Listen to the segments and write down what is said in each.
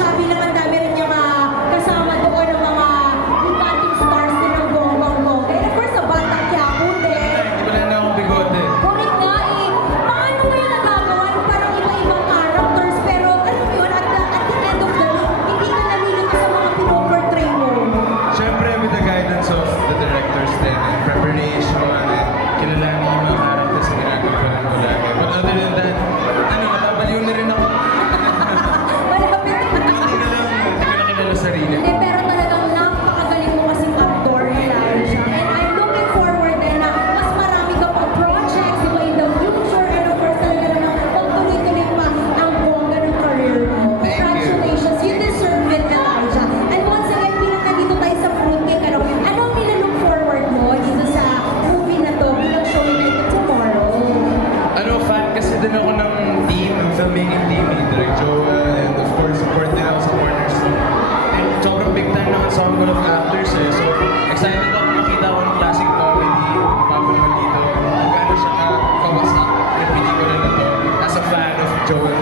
Shabi naman dami rin niya kasama doon ng mga dating stars din ng Bongbong. And of course, sa Batang Quiapo din. Wala na akong bigote. Correct nga eh. Paano mo yung nagagawa? Parang iba-ibang characters, pero alam mo yun, at the end of the day, hindi ka nalilito sa mga pinoportray mo. Siyempre, with the guidance of the directors din, and preparation, and kilalanin yung mga characters na ginagawa ko lagi. But other than that, nabaliw na rin ako. Malapit na. Hindi na lang, hindi ko na kilala sarili ko. Hindi, pero talagang napakagaling mo kasing actor, Elijah. And I'm looking forward din na mas marami ka pang projects, di ba, in the future. And of course, talaga naman, pagtuloy-tuloy pa ang bongga ng career mo. Congratulations, you deserve it, Elijah. And once again, pinakandito tayo sa Fruitcake. Anong nilook forward mo dito sa movie na to bilang showing natin tomorrow? Fan kasi din ako ng team, ng filmmaking team, ni Direk Joel, and of course, support din ako sa Warner's team. And sobrang big time ng ensemble of actors eh. So, excited ako makita ko ng classic comedy, Pablo Maldito, kung gaano siya kawasak ng pelikula na to, as a fan of Joel.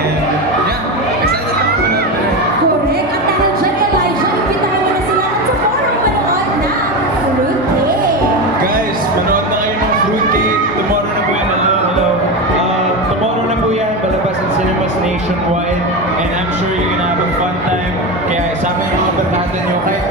And yeah, excited ako manood na rin. Correct. At dahil dyan, Elijah, imbitahan mo na sila at tomorrow manood na Fruitcake. Guys, manood na kayo ng Fruitcake. Tomorrow na po yan. Hello. Tomorrow na po yan. Palabas ng cinemas nationwide. And I'm sure you're gonna have a fun time. Kaya isama yung mga barkada nyo. Kahit